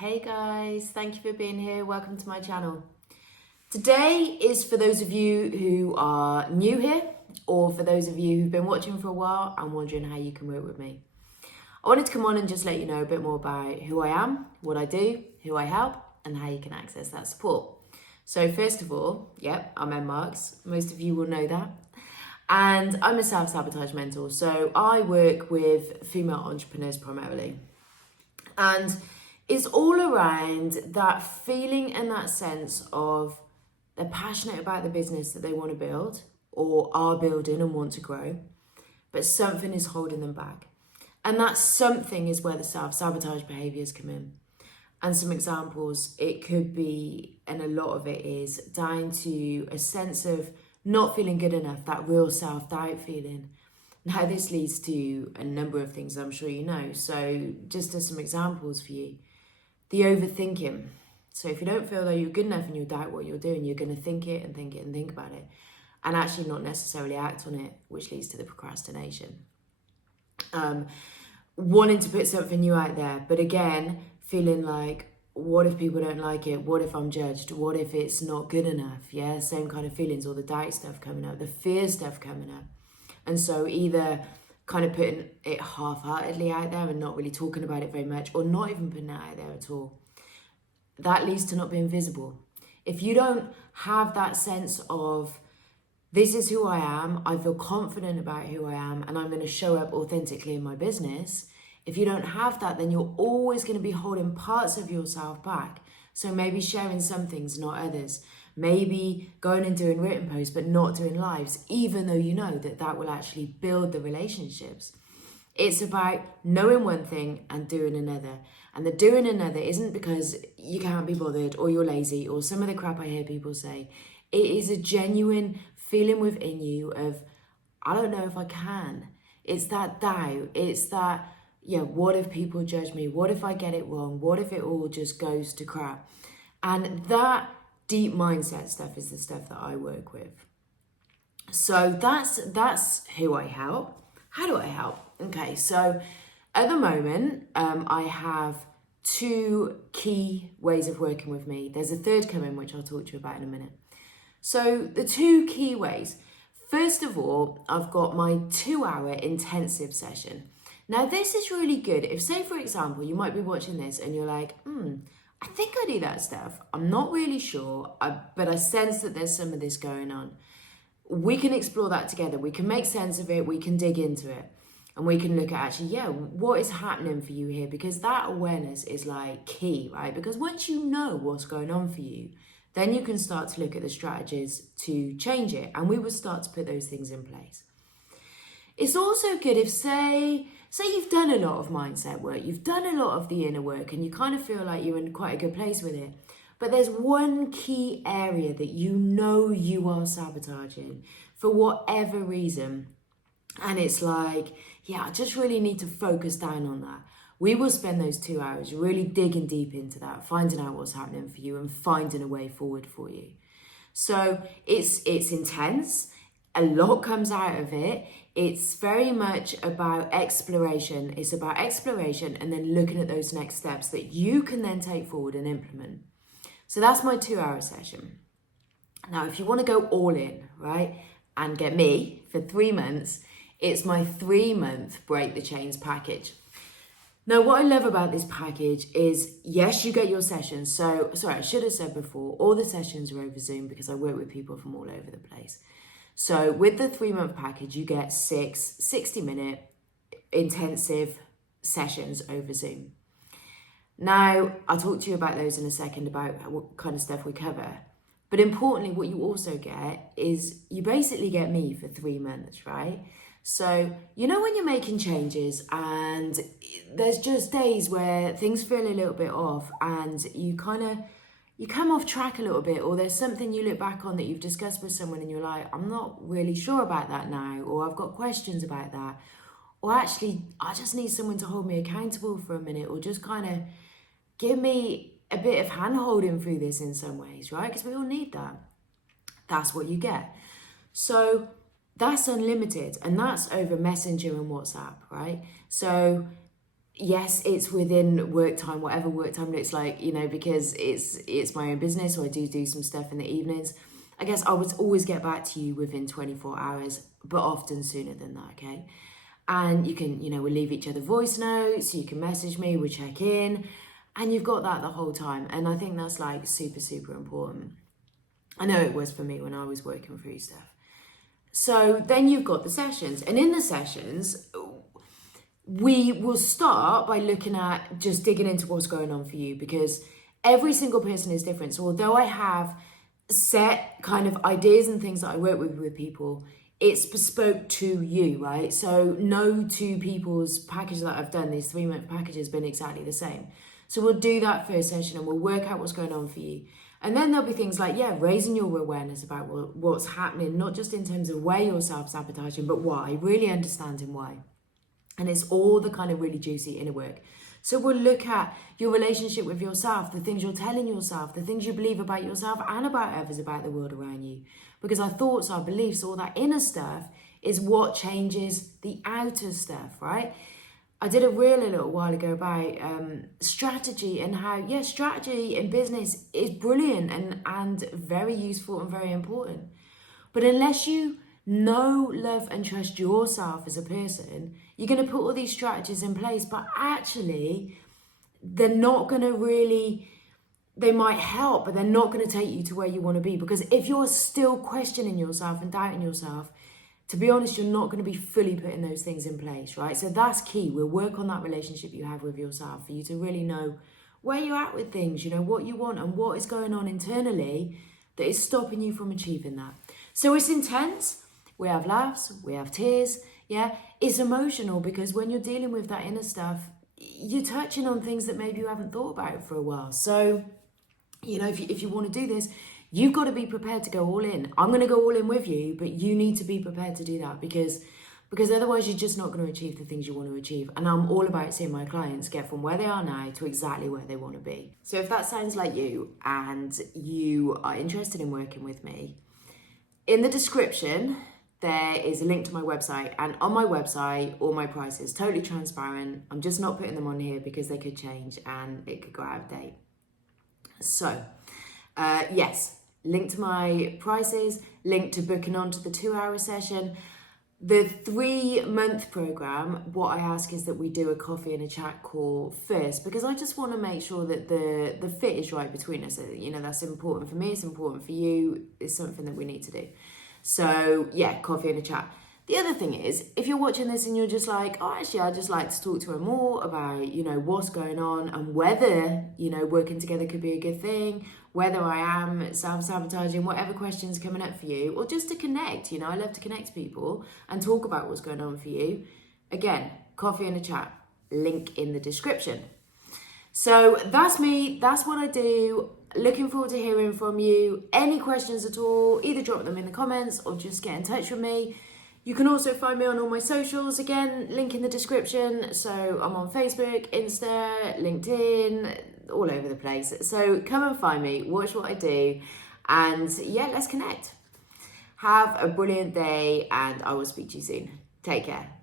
Hey guys, thank you for being here. Welcome to my channel. Today is for those of you who are new here, or for those of you who've been watching for a while and wondering how you can work with me. I wanted to come on and just let you know a bit more about who I am, what I do, who I help, and how you can access that support. So first of all, yep, I'm Em Marks. Most of you will know that. And I'm a self-sabotage mentor. So I work with female entrepreneurs primarily. And it's all around that feeling and that sense of they're passionate about the business that they want to build or are building and want to grow, but something is holding them back. And that something is where the self-sabotage behaviors come in. And some examples, it could be, and a lot of it is down to a sense of not feeling good enough, that real self-doubt feeling. Now, this leads to a number of things I'm sure you know. So just as some examples for you, the overthinking. So if you don't feel like you're good enough and you doubt what you're doing, you're going to think it and think it and think about it and actually not necessarily act on it, which leads to the procrastination. Wanting to put something new out there, but again, feeling like, what if people don't like it? What if I'm judged? What if it's not good enough? Yeah, same kind of feelings, all the doubt stuff coming up, the fear stuff coming up. And so either kind of putting it half-heartedly out there and not really talking about it very much, or not even putting it out there at all. That leads to not being visible. If you don't have that sense of, this is who I am, I feel confident about who I am, and I'm going to show up authentically in my business. If you don't have that, then you're always going to be holding parts of yourself back. So maybe sharing some things, not others. Maybe going and doing written posts, but not doing lives, even though you know that that will actually build the relationships. It's about knowing one thing and doing another. And the doing another isn't because you can't be bothered or you're lazy or some of the crap I hear people say. It is a genuine feeling within you of, I don't know if I can. It's that doubt. It's that, what if people judge me? What if I get it wrong? What if it all just goes to crap? And that deep mindset stuff is the stuff that I work with. So that's who I help. How do I help? Okay, so at the moment, I have two key ways of working with me. There's a third coming, which I'll talk to you about in a minute. So the two key ways. First of all, I've got my 2-hour intensive session. Now, this is really good. If, say, for example, you might be watching this and you're like, I think I do that stuff. I'm not really sure, but I sense that there's some of this going on. We can explore that together. We can make sense of it. We can dig into it. And we can look at actually, what is happening for you here? Because that awareness is like key, right? Because once you know what's going on for you, then you can start to look at the strategies to change it. And we will start to put those things in place. It's also good if, say you've done a lot of mindset work, you've done a lot of the inner work, and you kind of feel like you're in quite a good place with it. But there's one key area that you know you are sabotaging for whatever reason. And it's like, I just really need to focus down on that. We will spend those 2 hours really digging deep into that, finding out what's happening for you and finding a way forward for you. So it's intense. A lot comes out of it. It's very much about exploration. It's about exploration and then looking at those next steps that you can then take forward and implement. So that's my 2-hour session. Now, if you want to go all in, right, and get me for 3 months, it's my 3-month Break the Chains package. Now, what I love about this package is, yes, you get your sessions. So, sorry, I should have said before, all the sessions are over Zoom because I work with people from all over the place. So with the 3-month package, you get 6 60-minute intensive sessions over Zoom. Now, I'll talk to you about those in a second, about what kind of stuff we cover. But importantly, what you also get is you basically get me for 3 months, right? So, when you're making changes and there's just days where things feel a little bit off and you come off track a little bit, or there's something you look back on that you've discussed with someone and you're like, I'm not really sure about that now, or I've got questions about that, or actually, I just need someone to hold me accountable for a minute, or just kind of give me a bit of hand-holding through this in some ways, right? Because we all need that. That's what you get. So that's unlimited, and that's over Messenger and WhatsApp, right? So yes, it's within work time, whatever work time looks like, you know, because it's my own business, so I do some stuff in the evenings. I guess I would always get back to you within 24 hours, but often sooner than that, okay? And you can, you know, we'll leave each other voice notes, you can message me, we'll check in, and you've got that the whole time. And I think that's like super, super important. I know it was for me when I was working through stuff. So then you've got the sessions, and in the sessions, we will start by looking at just digging into what's going on for you, because every single person is different. So although I have set kind of ideas and things that I work with people, it's bespoke to you, right? So no two people's packages that I've done, these 3-month packages, has been exactly the same. So we'll do that first session and we'll work out what's going on for you. And then there'll be things like, raising your awareness about what's happening, not just in terms of where you're self-sabotaging, but why, really understanding why. And it's all the kind of really juicy inner work. So we'll look at your relationship with yourself, the things you're telling yourself, the things you believe about yourself and about others, about the world around you. Because our thoughts, our beliefs, all that inner stuff is what changes the outer stuff, right? I did a reel a little while ago about strategy and how, strategy in business is brilliant and very useful and very important. But unless you know, love and trust yourself as a person, you're going to put all these strategies in place, but actually they're not going to really, they might help, but they're not going to take you to where you want to be. Because if you're still questioning yourself and doubting yourself, to be honest, you're not going to be fully putting those things in place, right? So that's key. We'll work on that relationship you have with yourself for you to really know where you're at with things, you know, what you want and what is going on internally that is stopping you from achieving that. So it's intense. We have laughs, we have tears, It's emotional because when you're dealing with that inner stuff, you're touching on things that maybe you haven't thought about for a while. So, you know, if you want to do this, you've got to be prepared to go all in. I'm going to go all in with you, but you need to be prepared to do that because otherwise you're just not going to achieve the things you want to achieve. And I'm all about seeing my clients get from where they are now to exactly where they want to be. So if that sounds like you and you are interested in working with me, in the description, there is a link to my website, and on my website, all my prices, totally transparent. I'm just not putting them on here because they could change and it could go out of date. So, link to my prices, link to booking onto the 2-hour session. The 3-month program, what I ask is that we do a coffee and a chat call first, because I just want to make sure that the fit is right between us. You know, that's important for me, it's important for you, it's something that we need to do. So coffee and a chat. The other thing is, if you're watching this and you're just like, oh, actually, I'd just like to talk to her more about, you know, what's going on and whether, you know, working together could be a good thing, whether I am self-sabotaging, whatever questions coming up for you, or just to connect, you know, I love to connect to people and talk about what's going on for you. Again, coffee and a chat, link in the description. So that's me, that's what I do. Looking forward to hearing from you. Any questions at all, either drop them in the comments or just get in touch with me. You can also find me on all my socials, again, link in the description. So I'm on Facebook, Insta, LinkedIn, all over the place. So come and find me, watch what I do, and let's connect. Have a brilliant day, and I will speak to you soon. Take care.